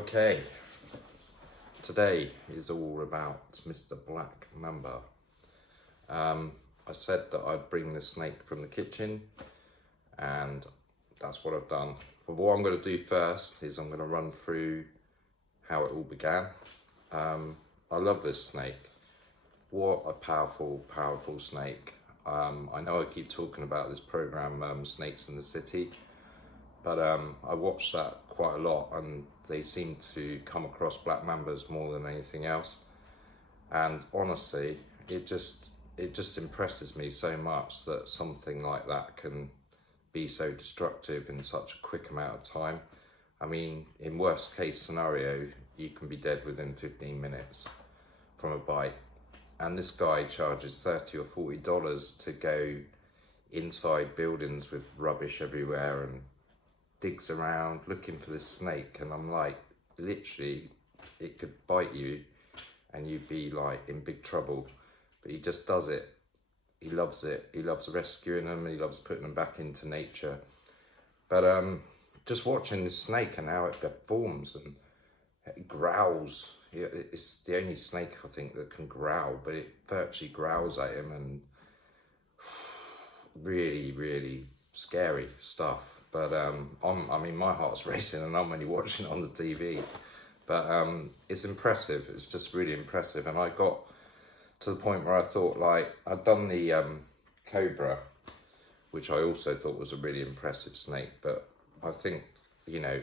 Okay, today is all about Mr. Black Mamba. I said that I'd bring the snake from the kitchen, and that's what I've done. But what I'm going to do first is I'm going to run through how it all began. I love this snake. What a powerful, powerful snake. I know I keep talking about this program, Snakes in the City, but I watched that quite a lot, and they seem to come across black mambas more than anything else. And honestly, it just impresses me so much that something like that can be so destructive in such a quick amount of time. I mean, in worst case scenario, you can be dead within 15 minutes from a bite. And this guy charges $30 or $40 to go inside buildings with rubbish everywhere and digs around looking for this snake. And I'm like, literally, it could bite you and you'd be like in big trouble. But he just does it. He loves it. He loves rescuing them. He loves putting them back into nature. But just watching this snake and how it performs, and it growls. It's the only snake I think that can growl, but it virtually growls at him, and really, really scary stuff. But I mean, my heart's racing and I'm only watching it on the TV. But it's impressive. It's just really impressive. And I got to the point where I thought, like, I'd done the cobra, which I also thought was a really impressive snake. But I think, you know,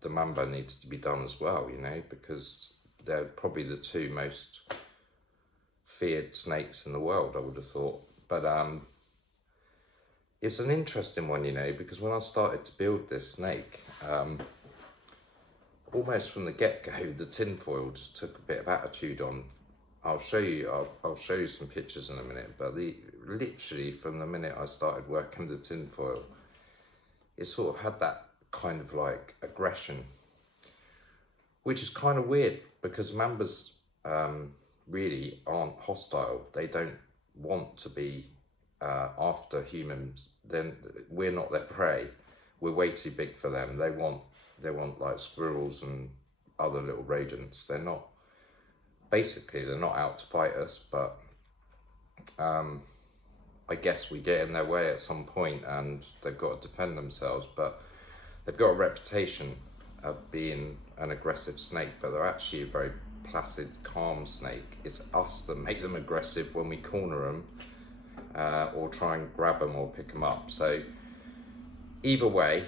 the mamba needs to be done as well, you know, because they're probably the two most feared snakes in the world, I would have thought. But it's an interesting one, you know, because when I started to build this snake, almost from the get-go, the tinfoil just took a bit of attitude on. I'll show you some pictures in a minute, but literally from the minute I started working the tinfoil, it sort of had that kind of like aggression, which is kind of weird because mambas really aren't hostile. They don't want to be after humans. Then we're not their prey. We're way too big for them. They want like squirrels and other little rodents. They're not out to fight us, but I guess we get in their way at some point and they've got to defend themselves. But they've got a reputation of being an aggressive snake, but they're actually a very placid, calm snake. It's us that make them aggressive when we corner them or try and grab them or pick them up. So either way,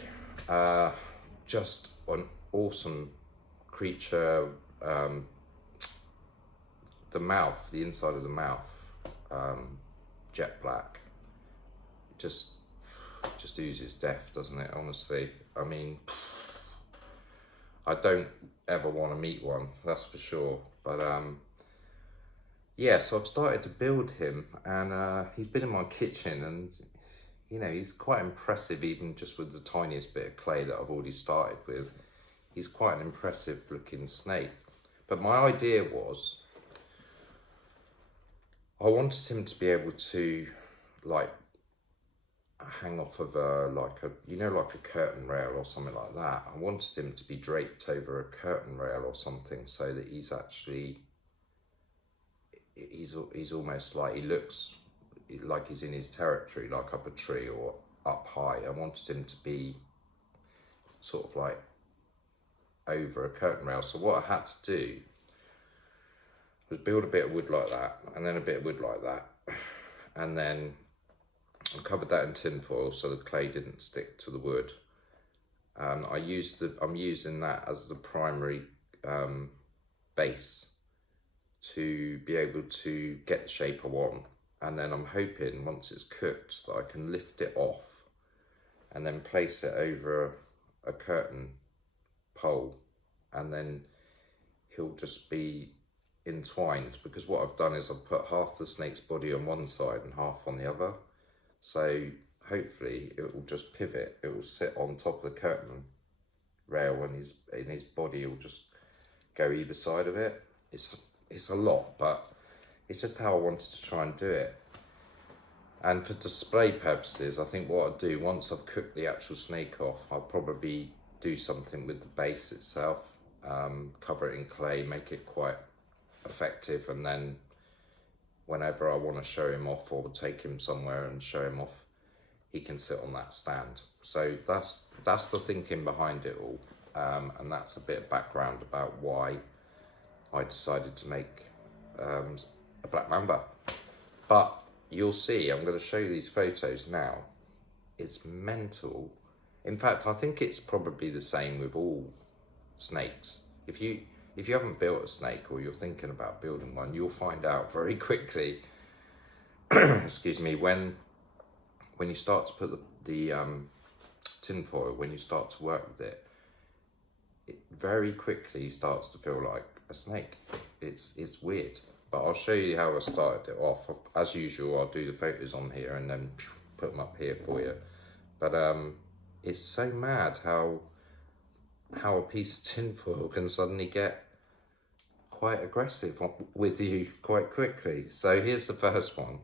just an awesome creature. The mouth, the inside of the mouth, jet black, just oozes death, doesn't it? Honestly, I mean, I don't ever want to meet one, that's for sure. But yeah, so I've started to build him, and he's been in my kitchen, and you know, he's quite impressive, even just with the tiniest bit of clay that I've already started with. He's quite an impressive looking snake. But my idea was, I wanted him to be able to, like, hang off of like a curtain rail or something like that. I wanted him to be draped over a curtain rail or something, so that he's almost like, he looks like he's in his territory, like up a tree or up high. I wanted him to be sort of like over a curtain rail. So what I had to do was build a bit of wood like that, and then a bit of wood like that, and then I covered that in tinfoil so the clay didn't stick to the wood. I'm using that as the primary base to be able to get the shape I want, and then I'm hoping once it's cooked that I can lift it off and then place it over a curtain pole, and then he'll just be entwined, because what I've done is I've put half the snake's body on one side and half on the other. So hopefully it will just pivot. It will sit on top of the curtain rail, and his body will just go either side of it. It's a lot, but it's just how I wanted to try and do it. And for display purposes, I think what I'll do, once I've cooked the actual snake off, I'll probably do something with the base itself, cover it in clay, make it quite effective, and then whenever I want to show him off or take him somewhere and show him off, he can sit on that stand. So that's the thinking behind it all, and that's a bit of background about why I decided to make a Black Mamba. But you'll see, I'm going to show you these photos now. It's mental. In fact, I think it's probably the same with all snakes. If you haven't built a snake, or you're thinking about building one, you'll find out very quickly excuse me, when you start to put the tin foil, when you start to work with it, it very quickly starts to feel like a snake. It's weird, but I'll show you how I started it off. As usual, I'll do the photos on here and then put them up here for you. But it's so mad how a piece of tin foil can suddenly get quite aggressive with you quite quickly. So here's the first one,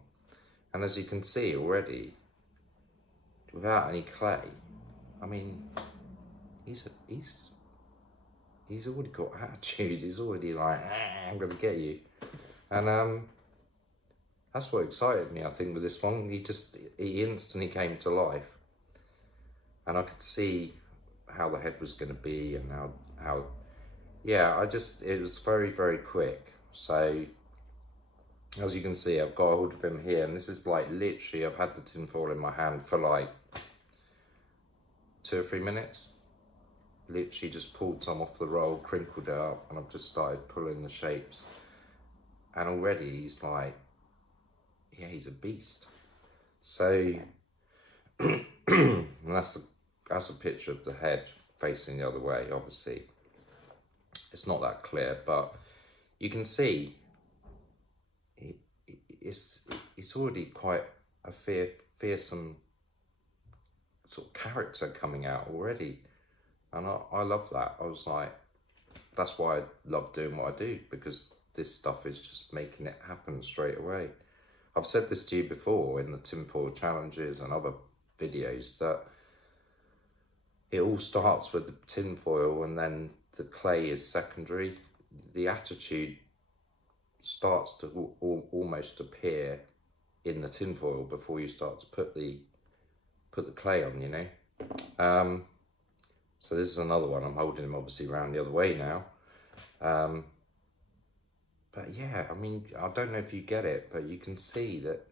and as you can see already, without any clay, I mean, he's already got attitude. He's already like, I'm gonna get you. And that's what excited me, I think, with this one. He instantly came to life, and I could see how the head was going to be, and how yeah, it was very, very quick. So as you can see, I've got a hold of him here, and this is like literally, I've had the tin foil in my hand for like 2 or 3 minutes. Literally just pulled some off the roll, crinkled it up, and I've just started pulling the shapes. And already he's like, yeah, he's a beast. So and that's a picture of the head facing the other way. Obviously it's not that clear, but you can see it's already quite a fearsome sort of character coming out already, and I love that. I was like, that's why I love doing what I do, because this stuff is just making it happen straight away. I've said this to you before in the tinfoil challenges and other videos, that it all starts with the tinfoil and then the clay is secondary. The attitude starts to almost appear in the tinfoil before you start to put the clay on, you know. So this is another one. I'm holding him obviously around the other way now. But yeah, I mean, I don't know if you get it, but you can see that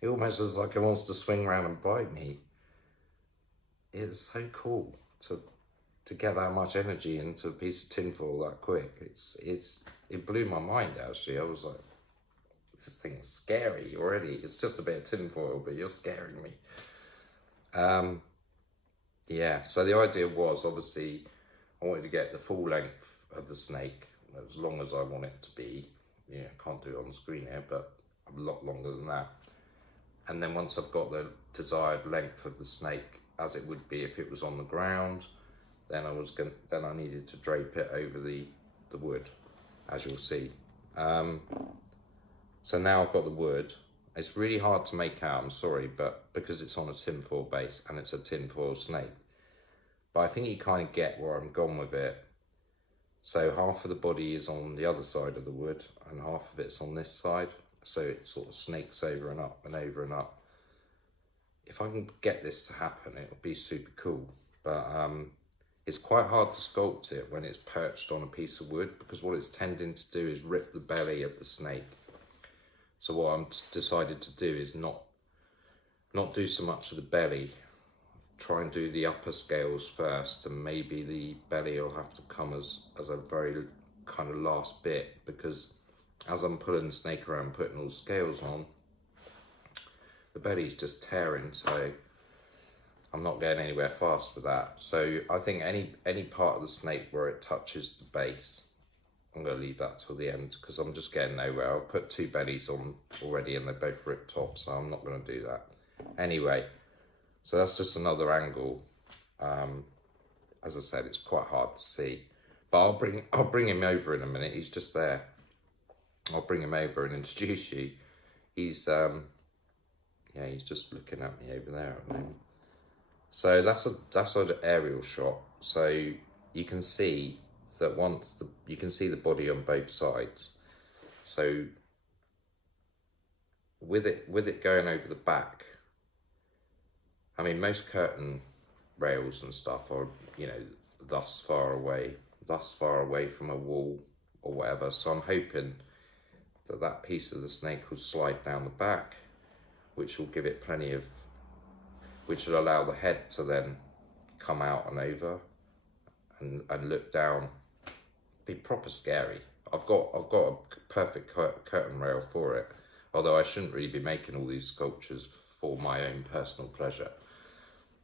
it almost looks like it wants to swing around and bite me. It's so cool to get that much energy into a piece of tinfoil that quick. It blew my mind, actually. I was like, this thing's scary already. It's just a bit of tinfoil, but you're scaring me. Yeah, so the idea was, obviously, I wanted to get the full length of the snake, as long as I want it to be. Yeah, I can't do it on the screen here, but a lot longer than that. And then once I've got the desired length of the snake, as it would be if it was on the ground, then I needed to drape it over the wood, as you'll see. So now I've got the wood. It's really hard to make out, I'm sorry, but because it's on a tinfoil base and it's a tinfoil snake. But I think you kind of get where I'm going with it. So half of the body is on the other side of the wood and half of it's on this side. So it sort of snakes over and up and over and up. If I can get this to happen, it'll be super cool. But it's quite hard to sculpt it when it's perched on a piece of wood, because what it's tending to do is rip the belly of the snake. So what I'm decided to do is not do so much of the belly. Try and do the upper scales first, and maybe the belly will have to come as a very kind of last bit, because as I'm pulling the snake around, putting all the scales on, the belly's just tearing, so I'm not getting anywhere fast with that. So I think any part of the snake where it touches the base, I'm going to leave that till the end, because I'm just getting nowhere. I've put 2 bellies on already and they're both ripped off, so I'm not going to do that. Anyway, so that's just another angle. As I said, it's quite hard to see, but I'll bring him over in a minute. He's just there. I'll bring him over and introduce you. He's yeah, he's just looking at me over there at the moment. So that's an aerial shot. So you can see that you can see the body on both sides. So with it going over the back, I mean, most curtain rails and stuff are, you know, thus far away from a wall or whatever. So I'm hoping that that piece of the snake will slide down the back, which will give it which will allow the head to then come out and over and look down. Be proper scary. I've got a perfect curtain rail for it, although I shouldn't really be making all these sculptures for my own personal pleasure,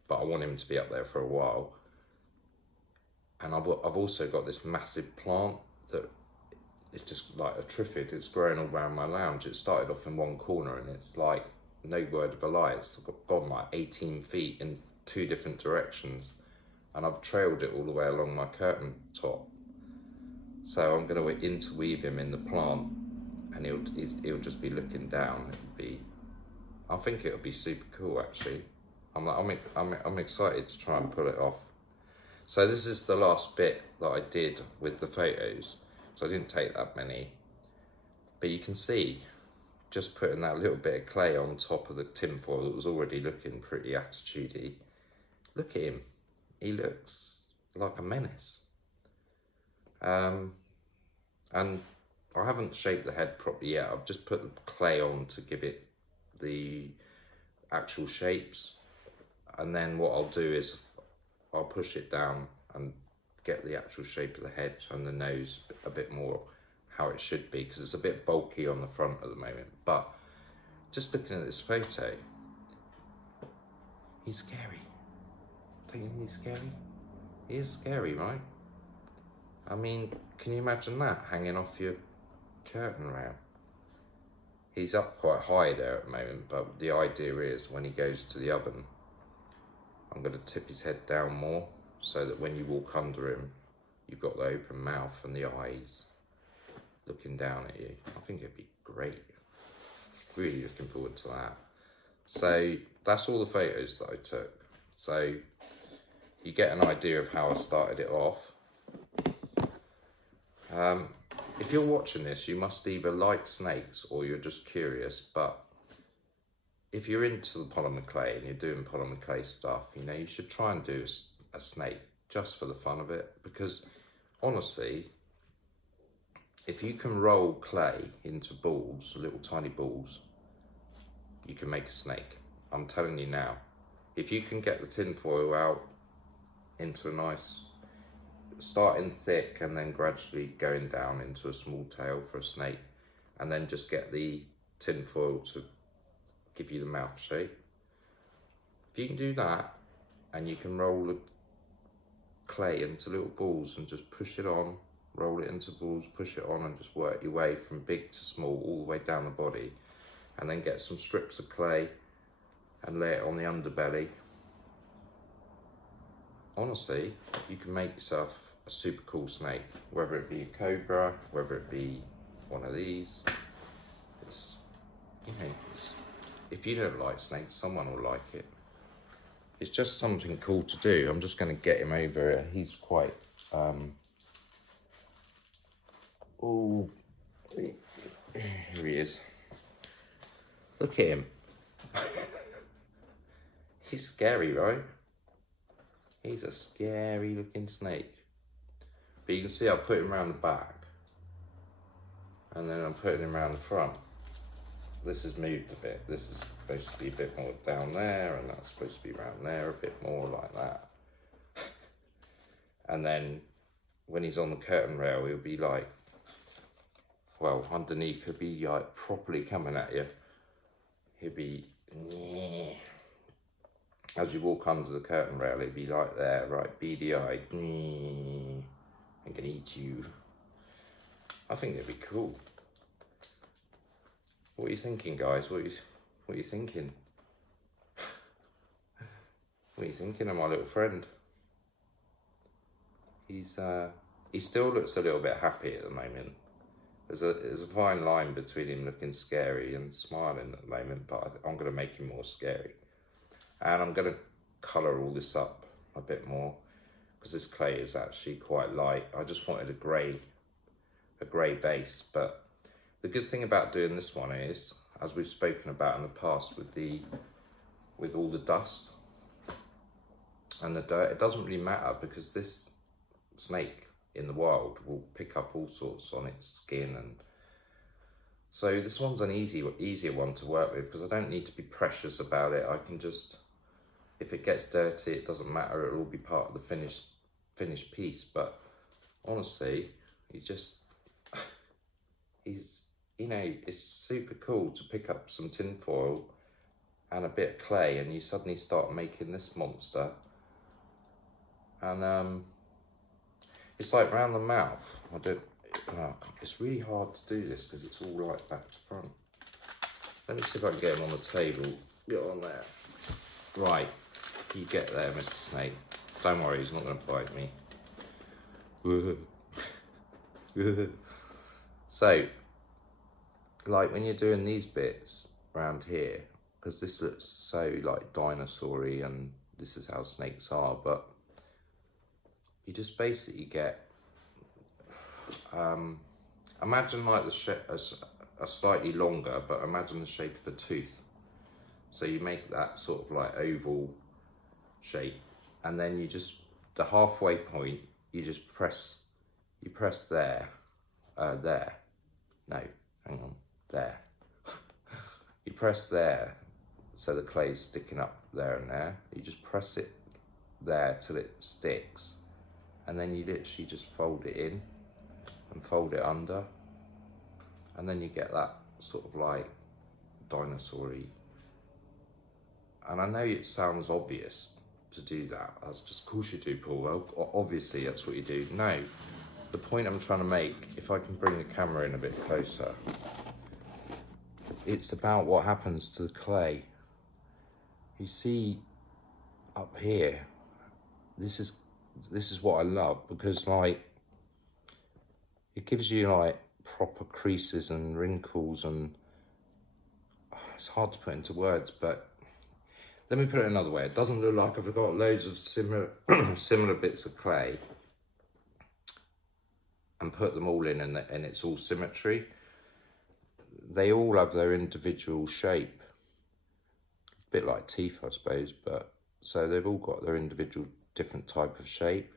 but I want him to be up there for a while. And I've also got this massive plant that it's just like a triffid. It's growing all around my lounge. It started off in one corner and it's like, no word of a lie, it's gone like 18 feet in 2 different directions, and I've trailed it all the way along my curtain top. So I'm going to interweave him in the plant, and he'll just be looking down. I think it'll be super cool actually. I'm excited to try and pull it off. So this is the last bit that I did with the photos. So I didn't take that many, but you can see just putting that little bit of clay on top of the tinfoil that was already looking pretty attitudey. Look at him. He looks like a menace. And I haven't shaped the head properly yet. I've just put the clay on to give it the actual shapes. And then what I'll do is I'll push it down and get the actual shape of the head and the nose a bit more how it should be, because it's a bit bulky on the front at the moment. But just looking at this photo, he's scary. Don't you think he's scary? He is scary, right? I mean, can you imagine that hanging off your curtain rail? He's up quite high there at the moment, but the idea is when he goes to the oven, I'm going to tip his head down more so that when you walk under him, you've got the open mouth and the eyes looking down at you. I think it'd be great. Really looking forward to that. So that's all the photos that I took. So you get an idea of how I started it off. If you're watching this, you must either like snakes or you're just curious. But if you're into the polymer clay and you're doing polymer clay stuff, you know, you should try and do a snake just for the fun of it. Because honestly, if you can roll clay into balls, little tiny balls, you can make a snake. I'm telling you now. If you can get the tin foil out into a nice, starting thick and then gradually going down into a small tail for a snake, and then just get the tin foil to give you the mouth shape. If you can do that, and you can roll the clay into little balls and just push it on, roll it into balls, push it on, and just work your way from big to small all the way down the body, and then get some strips of clay and lay it on the underbelly. Honestly, you can make yourself a super cool snake, whether it be a cobra, whether it be one of these. It's, you know, if you don't like snakes, someone will like it. It's just something cool to do. I'm just going to get him over here. He's quite oh, here he is. Look at him. He's scary, right? He's a scary looking snake. But you can see I put him around the back, and then I'm putting him around the front. This has moved a bit. This is supposed to be a bit more down there, and that's supposed to be around there a bit more like that. And then when he's on the curtain rail, he'll be like, well, underneath he'll be like properly coming at you. He'll be, as you walk under the curtain rail, he'll be like there, right, beady-eyed. I'm gonna eat you. I think it'd be cool. What are you thinking, guys? What are you thinking? What are you thinking of my little friend? He still looks a little bit happy at the moment. There's a fine line between him looking scary and smiling at the moment, but I'm going to make him more scary. And I'm going to colour all this up a bit more, because this clay is actually quite light. I just wanted a grey base. But the good thing about doing this one is, as we've spoken about in the past with all the dust and the dirt, it doesn't really matter, because this snake in the wild will pick up all sorts on its skin, and so this one's an easier one to work with, because I don't need to be precious about it. I can just, if it gets dirty, it doesn't matter, it'll all be part of the finished piece. But honestly, he's you know, it's super cool to pick up some tin foil and a bit of clay, and you suddenly start making this monster. And it's like round the mouth. It's really hard to do this because it's all right back to front. Let me see if I can get him on the table. Get on there. Right, you get there, Mr. Snake. Don't worry, he's not going to bite me. So, like when you're doing these bits around here, because this looks so like dinosaur-y, and this is how snakes are, but you just basically get, imagine like a slightly longer, but imagine the shape of a tooth. So you make that sort of like oval shape, and then you just, the halfway point, you just press there, no, hang on, there. You press there, so the clay's sticking up there and there. You just press it there till it sticks, and then you literally just fold it in and fold it under, and then you get that sort of like dinosaur-y. And I know it sounds obvious to do that. That's just, of course you do, Paul. Well, obviously that's what you do. No, the point I'm trying to make, if I can bring the camera in a bit closer, it's about what happens to the clay. You see up here, this is what I love, because like it gives you like proper creases and wrinkles, and it's hard to put into words, but let me put it another way. It doesn't look like I've got loads of similar bits of clay and put them all in, and it's all symmetry. They all have their individual shape, a bit like teeth, I suppose, but so they've all got their individual different type of shape.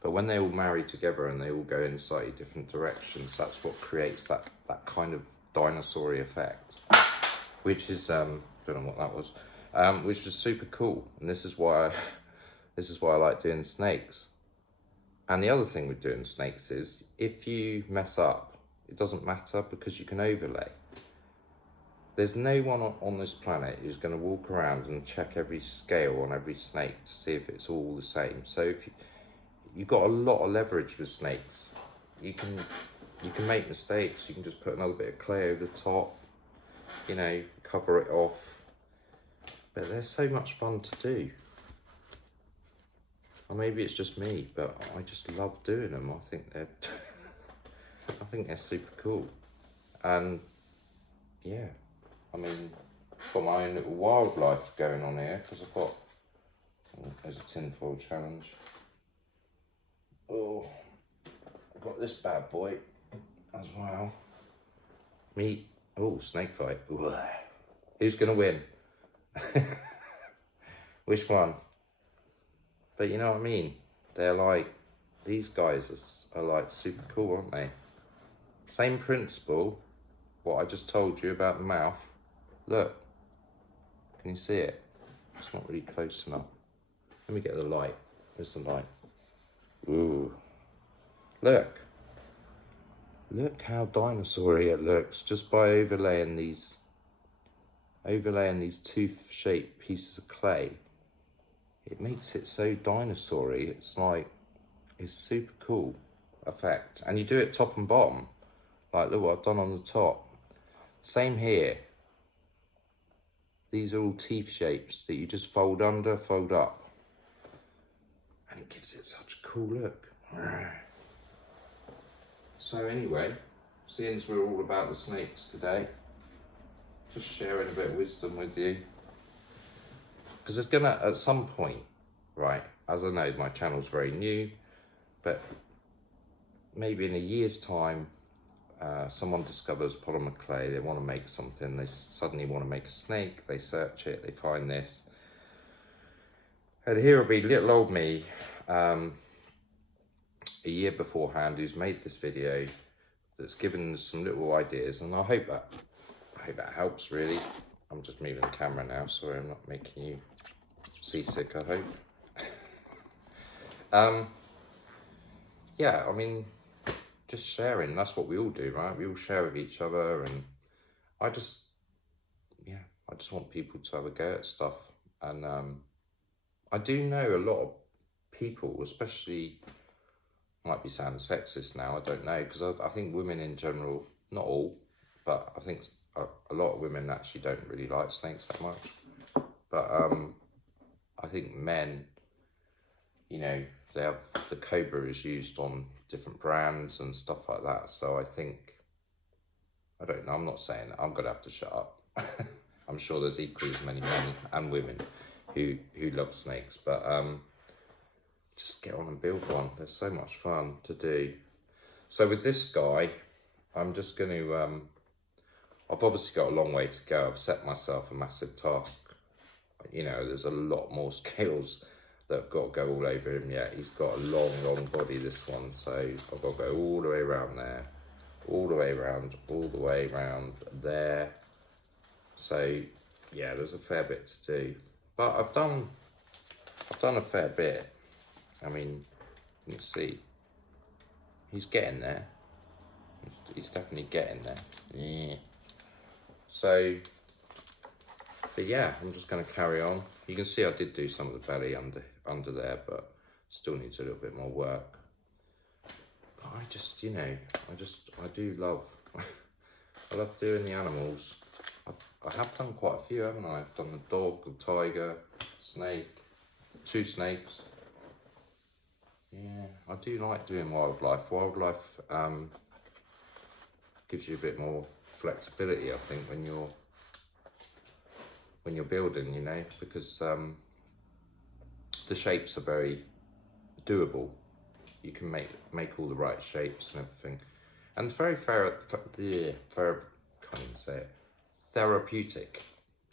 But when they all marry together and they all go in slightly different directions, that's what creates that kind of dinosaur-y effect, which is don't know what that was, which is super cool. And this is why I like doing snakes. And the other thing with doing snakes is, if you mess up, it doesn't matter, because you can overlay. There's no one on this planet who's going to walk around and check every scale on every snake to see if it's all the same. So if you've got a lot of leverage with snakes, you can make mistakes. You can just put another bit of clay over the top, you know, cover it off. But they're so much fun to do. Or maybe it's just me, but I just love doing them. I think they're super cool. And yeah, I mean, got my own little wildlife going on here, because I've got, there's a tinfoil challenge. Oh, I've got this bad boy as well. Snake fight. Ooh. Who's gonna win? Which one? But you know what I mean? They're like, these guys are like super cool, aren't they? Same principle, what I just told you about the mouth. Look, can you see it? It's not really close enough. Let me get the light. There's the light. Ooh. Look. Look how dinosaur-y it looks, just by overlaying these tooth-shaped pieces of clay. It makes it so dinosaur-y. It's super cool effect. And you do it top and bottom. Like, look what I've done on the top. Same here. These are all teeth shapes that you just fold under, fold up. And it gives it such a cool look. So anyway, seeing as we're all about the snakes today, just sharing a bit of wisdom with you. Because there's gonna, at some point, right, as I know my channel's very new, but maybe in a year's time, someone discovers polymer clay, they want to make something, they suddenly want to make a snake, they search it, they find this. And here will be little old me, a year beforehand, who's made this video, that's given some little ideas, and I hope that helps really. I'm just moving the camera now, sorry I'm not making you seasick, I hope. Yeah, I mean, just sharing, that's what we all do, right? We all share with each other, and I just want people to have a go at stuff. And I do know a lot of people, especially, might be sounding sexist now, I don't know, because I think women in general, not all, but I think a lot of women actually don't really like snakes that much. But I think men, you know, they have, the cobra is used on different brands and stuff like that. So I think, I don't know, I'm not saying that, I'm gonna have to shut up. I'm sure there's equally as many men and women who love snakes, but just get on and build one. They're so much fun to do. So with this guy, I'm just going to, I've obviously got a long way to go. I've set myself a massive task. You know, there's a lot more scales that have got to go all over him yet. He's got a long body, this one. So I've got to go all the way around there, all the way around, all the way around there. So yeah, there's a fair bit to do. But I've done a fair bit. I mean, you can see, he's getting there. He's definitely getting there. Yeah. So, but yeah, I'm just going to carry on. You can see I did do some of the belly under there, but still needs a little bit more work. But I just, you know, I do love, I love doing the animals. I have done quite a few, haven't I? I've done the dog, the tiger, snake, 2 snakes. Yeah, I do like doing wildlife. Wildlife gives you a bit more flexibility, I think, when you're building, you know, because the shapes are very doable. You can make all the right shapes and everything, and very can't even say it, therapeutic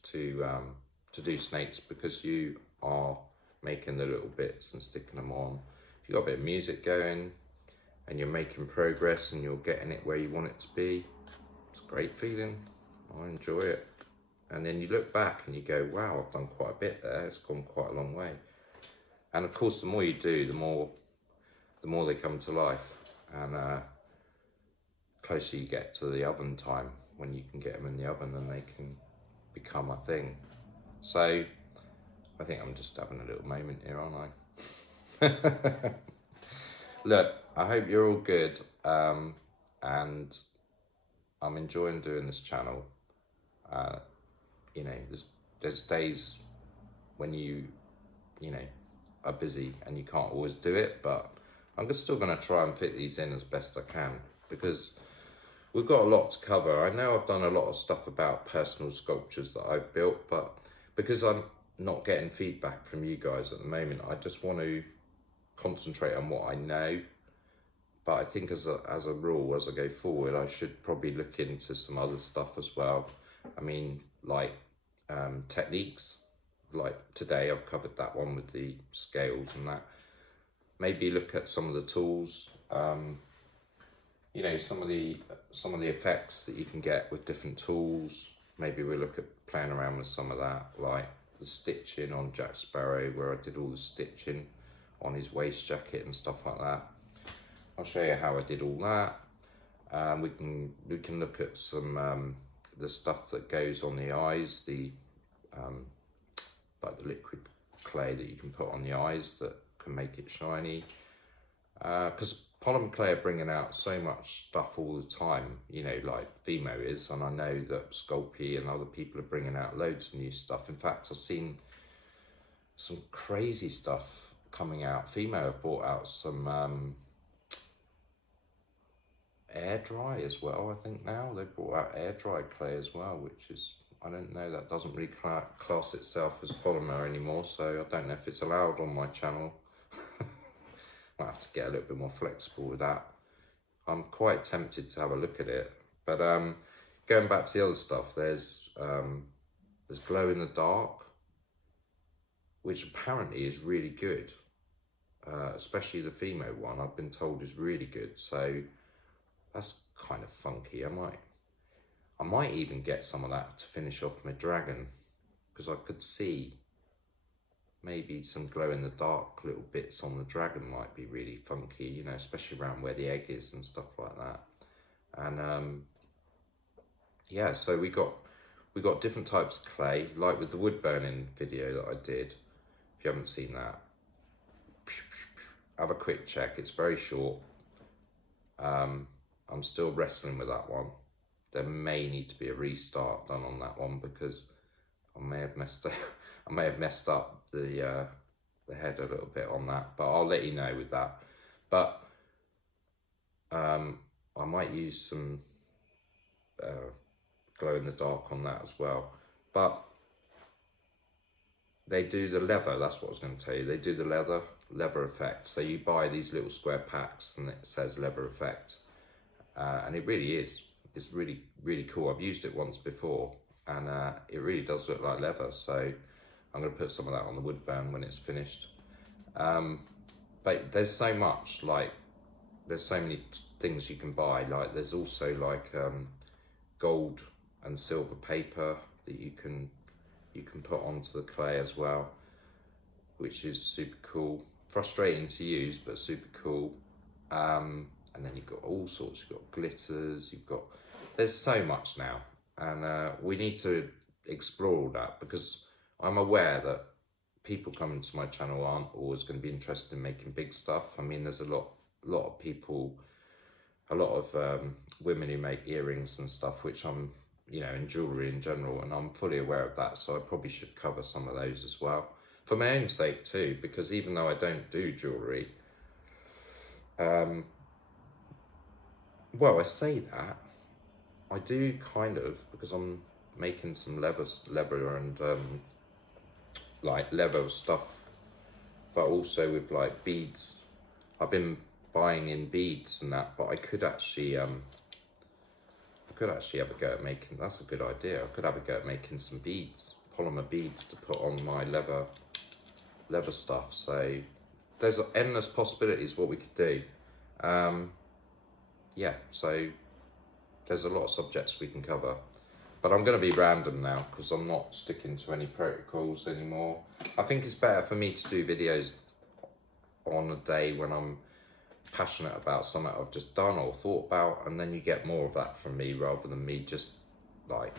to do snakes, because you are making the little bits and sticking them on. If you've got a bit of music going and you're making progress and you're getting it where you want it to be, it's a great feeling. I enjoy it. And then you look back and you go, wow, I've done quite a bit there. It's gone quite a long way. And of course, the more you do, the more they come to life. And closer you get to the oven time, when you can get them in the oven and they can become a thing. So I think I'm just having a little moment here, aren't I? Look, I hope you're all good, and I'm enjoying doing this channel. You know, there's days when you know, are busy and you can't always do it, but I'm still going to try and fit these in as best I can, because we've got a lot to cover. I know I've done a lot of stuff about personal sculptures that I've built, but because I'm not getting feedback from you guys at the moment, I just want to concentrate on what I know. But I think as a rule, as I go forward, I should probably look into some other stuff as well. I mean, like techniques, like today I've covered that one with the scales and that. Maybe look at some of the tools, you know, some of the effects that you can get with different tools. Maybe we'll look at playing around with some of that, like the stitching on Jack Sparrow, where I did all the stitching on his waist jacket and stuff like that. I'll show you how I did all that. We can look at some the stuff that goes on the eyes, the like the liquid clay that you can put on the eyes that can make it shiny. Because Polymer Clay are bringing out so much stuff all the time, you know, like Vimo is, and I know that Sculpey and other people are bringing out loads of new stuff. In fact, I've seen some crazy stuff coming out. Vimo have brought out some air dry as well, I think now. They've brought out air dry clay as well, which is, I don't know, that doesn't really class itself as polymer anymore, so I don't know if it's allowed on my channel. Might have to get a little bit more flexible with that. I'm quite tempted to have a look at it, but going back to the other stuff, there's glow in the dark, which apparently is really good, especially the female one. I've been told is really good, so that's kind of funky. I might even get some of that to finish off my dragon, because I could see maybe some glow in the dark little bits on the dragon might be really funky, you know, especially around where the egg is and stuff like that. And yeah, so we got different types of clay, like with the wood burning video that I did. If you haven't seen that, have a quick check. It's very short. I'm still wrestling with that one. There may need to be a restart done on that one, because I may have messed up. I may have messed up the head a little bit on that, but I'll let you know with that. But I might use some glow in the dark on that as well. But they do the leather, that's what I was going to tell you. They do the leather effect. So you buy these little square packs and it says leather effect. And it really is. It's really, really cool. I've used it once before, and it really does look like leather. So I'm going to put some of that on the wood burn when it's finished. But there's so much, like, there's so many things you can buy. Like, there's also like gold and silver paper that you can put onto the clay as well, which is super cool. Frustrating to use, but super cool. And then you've got all sorts. You've got glitters. There's so much now, and we need to explore all that, because I'm aware that people coming to my channel aren't always going to be interested in making big stuff. I mean, there's a lot of people, a lot of women who make earrings and stuff, which I'm, you know, and jewellery in general, and I'm fully aware of that, so I probably should cover some of those as well. For my own sake too, because even though I don't do jewellery, well, I say that, I do kind of, because I'm making some leather and like leather stuff, but also with like beads. I've been buying in beads and that, but I could actually have a go at making, that's a good idea. I could have a go at making some beads, polymer beads to put on my leather stuff. So there's endless possibilities what we could do. Yeah, so there's a lot of subjects we can cover, but I'm going to be random now because I'm not sticking to any protocols anymore. I think it's better for me to do videos on a day when I'm passionate about something I've just done or thought about, and then you get more of that from me rather than me just like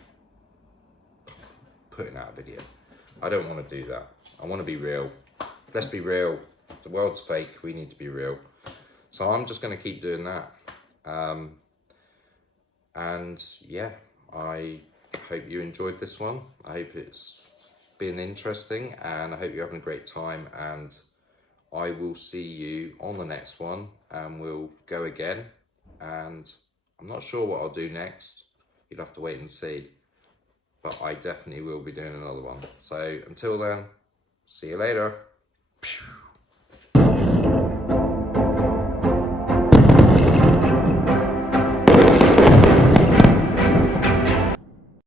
putting out a video. I don't want to do that. I want to be real. Let's be real. The world's fake. We need to be real. So I'm just going to keep doing that. And yeah, I hope you enjoyed this one. I hope it's been interesting, and I hope you're having a great time, and I will see you on the next one, and we'll go again. And I'm not sure what I'll do next. You'll have to wait and see, but I definitely will be doing another one. So until then, see you later.